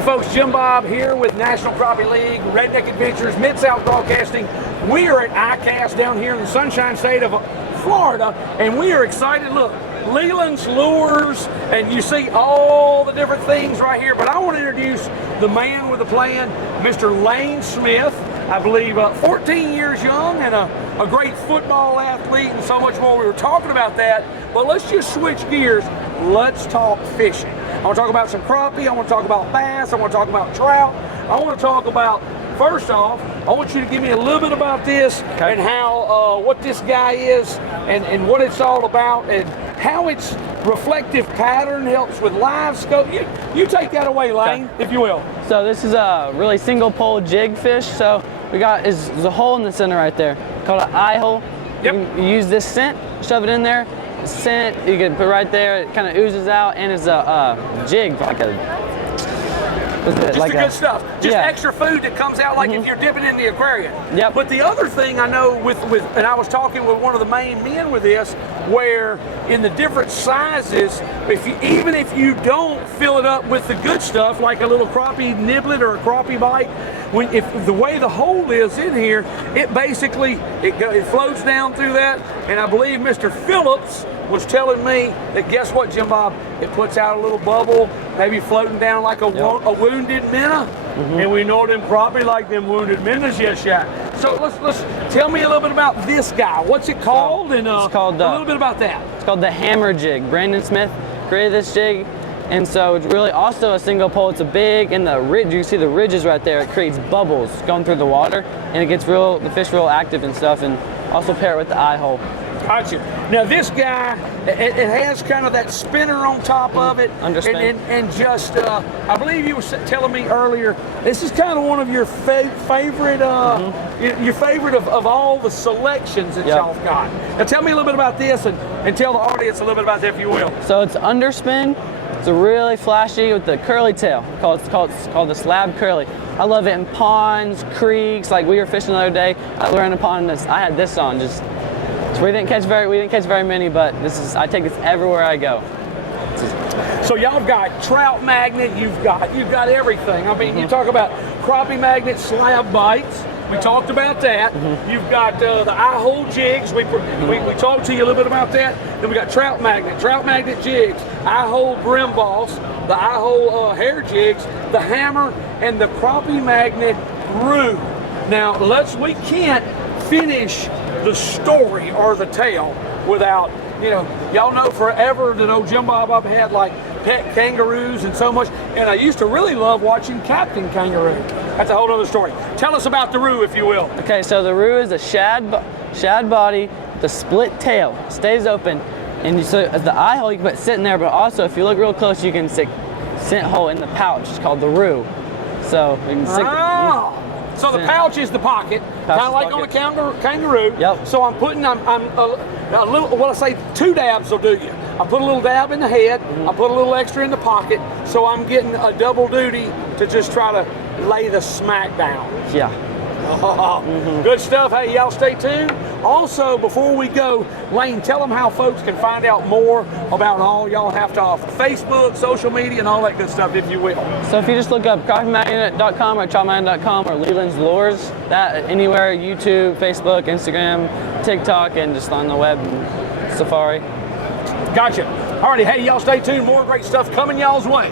Hey folks, Jim Bob here with National Crappie League, Redneck Adventures, Mid-South Broadcasting. We are at ICAST down here in the Sunshine State of Florida, and we are excited. Look, Leland's Lures, and you see all the different things right here, but I want to introduce the man with the plan, Mr. Lane Smith. I believe 14 years young and a great football athlete and so much more. We were talking about that, but let's just switch gears. Let's talk fishing. I want to talk about some crappie. I want to talk about bass. I want to talk about trout. I want to talk about, first off, I want you to give me a little bit about this and how, what this guy is and what it's all about and how its reflective pattern helps with live scope. You take that away, Lane, if you will. So this is a really single pole jig fish. So we got is a hole in the center right there called an eye hole. Yep. You use this scent, shove it in there. Scent you can put right there. It kind of oozes out, and it's a jig, like a just like the good stuff. Just yeah. Extra food that comes out like if you're dipping in the aquarium. Yep. But the other thing I know with and I was talking with one of the main men with this, where in the different sizes, even if you don't fill it up with the good stuff like a little crappie niblet or a crappie bite, if the way the hole is in here, it basically it floats down through that. And I believe Mr. Phillips was telling me that, guess what, Jim Bob? It puts out a little bubble, maybe floating down like a wounded minnow. And we know them crappie like them wounded minnows, yes, yeah. So let's tell me a little bit about this guy. What's it called? And it's called, a little bit about that. It's called the Hammer Jig. Brandon Smith created this jig. And so it's really also a single pole. It's a big, and the ridge, you see the ridges right there, it creates bubbles going through the water, and it gets the fish real active and stuff, and also pair it with the eye hole. Gotcha. Now this guy, it has kind of that spinner on top of it, and just, I believe you were telling me earlier, this is kind of one of your favorite, your favorite of all the selections that y'all got. Now tell me a little bit about this, and tell the audience a little bit about that, if you will. So it's underspin. It's a really flashy with the curly tail. It's called the Slab Curly. I love it in ponds, creeks. Like we were fishing the other day, I learned a pond. I had this on. So we didn't catch very many, but I take this everywhere I go. So y'all have got Trout Magnet. You've got everything. I mean, you talk about Crappie Magnet slab bites. We talked about that. You've got the eye hole jigs. We talked to you a little bit about that. Then we got Trout Magnet jigs, eye hole brim boss, the eye hole hair jigs, the hammer, and the Crappie Magnet roo. Now we can't finish the story or the tale without, y'all know forever that old Jim Bob I've had like pet kangaroos and so much, and I used to really love watching Captain Kangaroo. That's a whole other story. Tell us about the roo, if you will. Okay, so the roo is a shad body, the split tail, stays open, and so as the eye hole you can put sitting there, but also if you look real close you can stick scent hole in the pouch. It's called the roo. So you can stick. So the pouch is the pocket, kind of like on a kangaroo. Yep. So I'm putting, a little, well, I say 2 dabs will do you. I put a little dab in the head, I put a little extra in the pocket, so I'm getting a double duty to just try to lay the smack down. Yeah. Good stuff. Hey, y'all stay tuned. Also, before we go, Lane, tell them how folks can find out more about all y'all have to offer. Facebook, social media, and all that good stuff, if you will. So if you just look up CrappieMagnet.com or ChopMagnet.com or Leland's Lures, that anywhere, YouTube, Facebook, Instagram, TikTok, and just on the web, Safari. Gotcha. Alrighty, hey, y'all stay tuned. More great stuff coming y'all's way.